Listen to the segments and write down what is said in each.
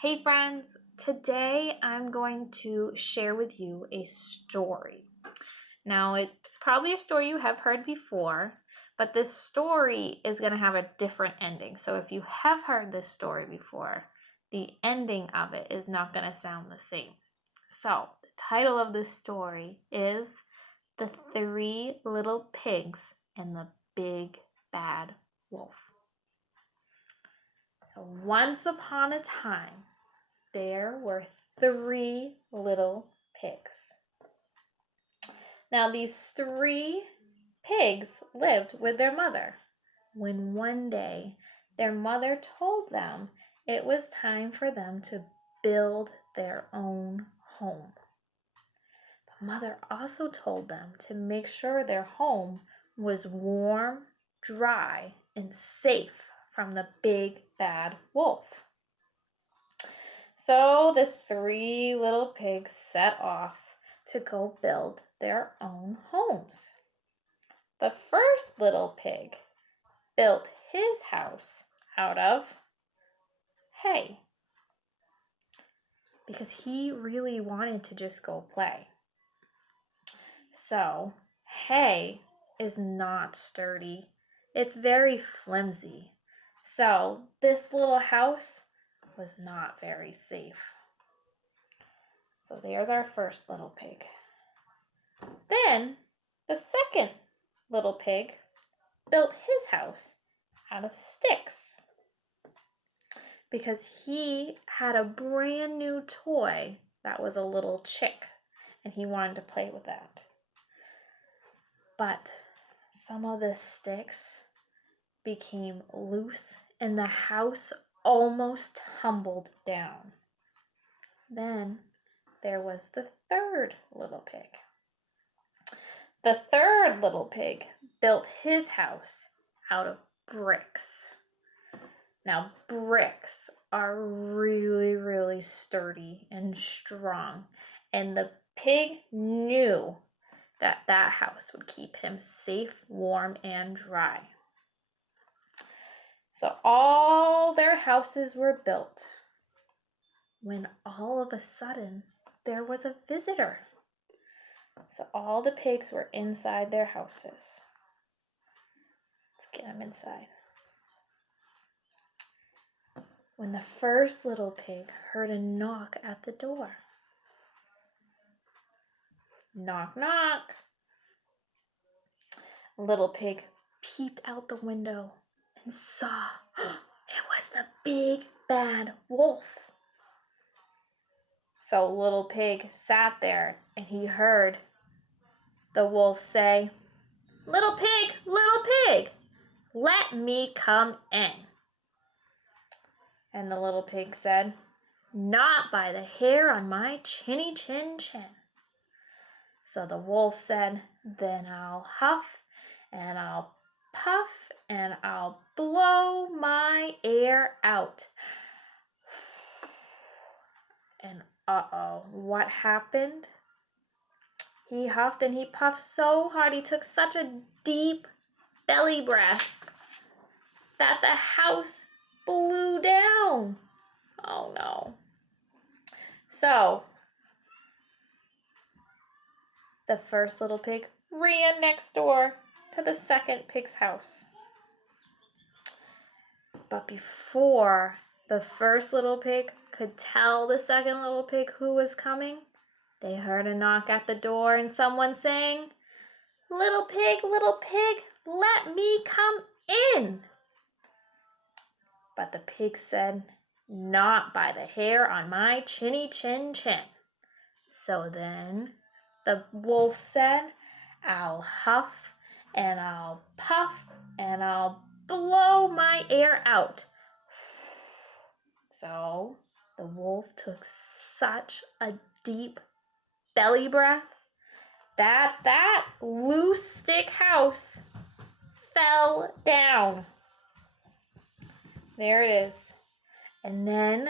Hey friends, today I'm going to share with you a story. Now, it's probably a story you have heard before, but this story is going to have a different ending. So if you have heard this story before, the ending of it is not going to sound the same. So, the title of this story is The Three Little Pigs and the Big Bad Wolf. So, once upon a time, there were three little pigs. Now, these three pigs lived with their mother when one day their mother told them it was time for them to build their own home. The mother also told them to make sure their home was warm, dry, and safe from the big bad wolf. So the three little pigs set off to go build their own homes. The first little pig built his house out of hay because he really wanted to just go play. So, hay is not sturdy. It's very flimsy. So, this little house was not very safe. So, there's our first little pig. Then, the second little pig built his house out of sticks because he had a brand new toy that was a little chick and he wanted to play with that. But some of the sticks became loose and the house almost tumbled down. Then there was the third little pig. The third little pig built his house out of bricks. Now, bricks are really, really sturdy and strong, and the pig knew that that house would keep him safe, warm, and dry. So all their houses were built when all of a sudden there was a visitor. So all the pigs were inside their houses. Let's get them inside. When the first little pig heard a knock at the door. Knock, knock. Little pig peeped out the window and saw it was the big bad wolf. So little pig sat there and he heard the wolf say, little pig, let me come in. And the little pig said, not by the hair on my chinny chin chin. So the wolf said, then I'll huff and I'll puff and I'll blow my air out. And what happened? He huffed and he puffed so hard, he took such a deep belly breath that the house blew down. Oh no. So, the first little pig ran next door to the second pig's house. But before the first little pig could tell the second little pig who was coming, they heard a knock at the door and someone saying, little pig, let me come in. But the pig said, not by the hair on my chinny chin chin. So then the wolf said, I'll huff and I'll puff and I'll blow my air out. So the wolf took such a deep belly breath that loose stick house fell down. There it is. And then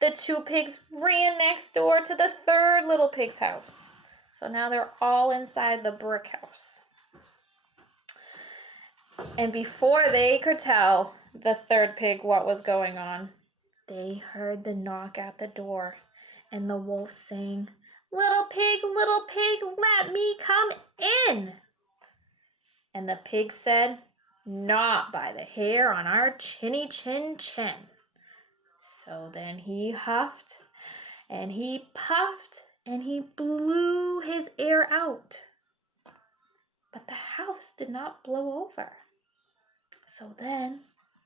the two pigs ran next door to the third little pig's house. So now they're all inside the brick house. And before they could tell the third pig what was going on, they heard the knock at the door and the wolf saying, little pig, let me come in." And the pig said, "Not by the hair on our chinny chin chin." So then he huffed and he puffed and he blew his air out. But the house did not blow over. So then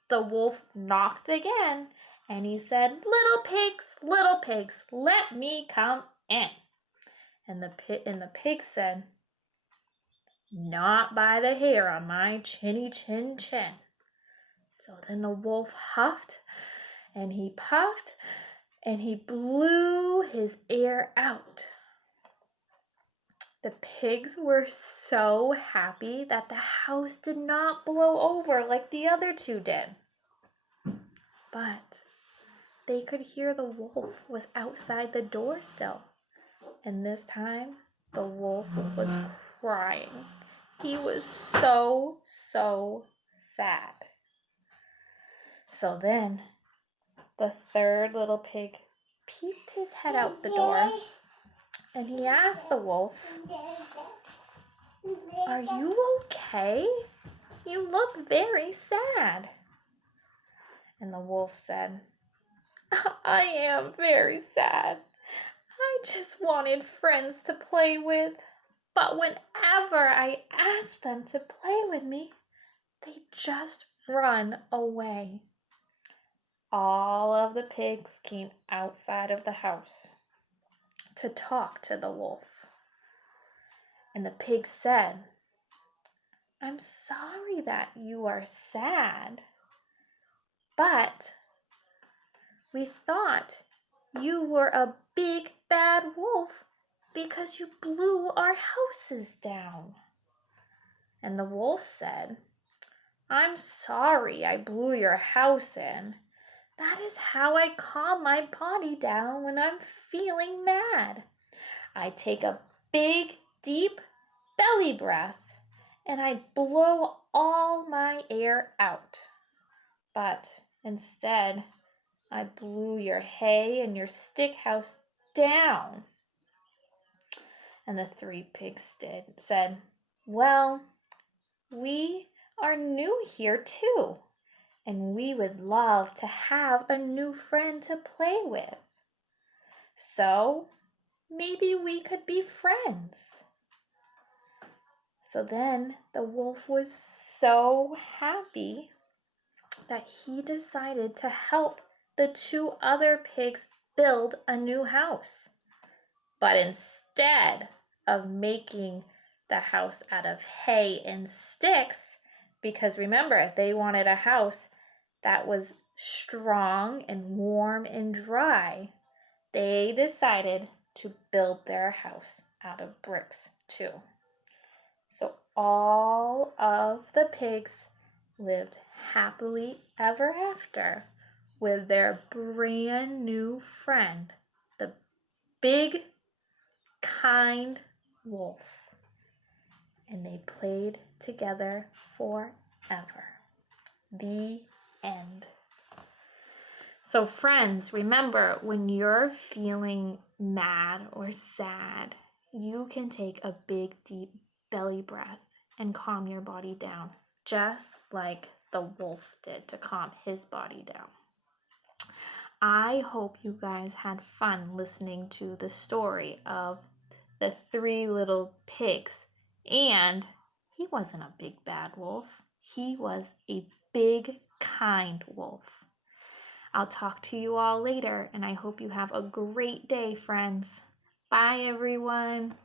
the wolf knocked again and he said, little pigs, let me come in." And the pig said, "Not by the hair on my chinny chin chin." So then the wolf huffed and he puffed and he blew his air out. The pigs were so happy that the house did not blow over like the other two did. But they could hear the wolf was outside the door still. And this time, the wolf was crying. He was so sad. So then, the third little pig peeped his head out the door and he asked the wolf, "Are you okay? You look very sad." And the wolf said, "I am very sad. I just wanted friends to play with. But whenever I ask them to play with me, they just run away." All of the pigs came outside of the house to talk to the wolf. And the pig said, "I'm sorry that you are sad, but we thought you were a big bad wolf because you blew our houses down." And the wolf said, "I'm sorry I blew your house in. That is how I calm my body down when I'm feeling mad. I take a big, deep belly breath and I blow all my air out. But instead, I blew your hay and your stick house down." And the three pigs said, "Well, we are new here too, and we would love to have a new friend to play with. So maybe we could be friends." So then the wolf was so happy that he decided to help the two other pigs build a new house. But instead of making the house out of hay and sticks, because remember, they wanted a house that was strong and warm and dry, they decided to build their house out of bricks too. So all of the pigs lived happily ever after with their brand new friend, the big, kind wolf. And they played together forever. The end. So friends, remember, when you're feeling mad or sad, you can take a big, deep belly breath and calm your body down, just like the wolf did to calm his body down. I hope you guys had fun listening to the story of the three little pigs. And he wasn't a big bad wolf. He was a big, kind wolf. I'll talk to you all later, and I hope you have a great day, friends. Bye, everyone.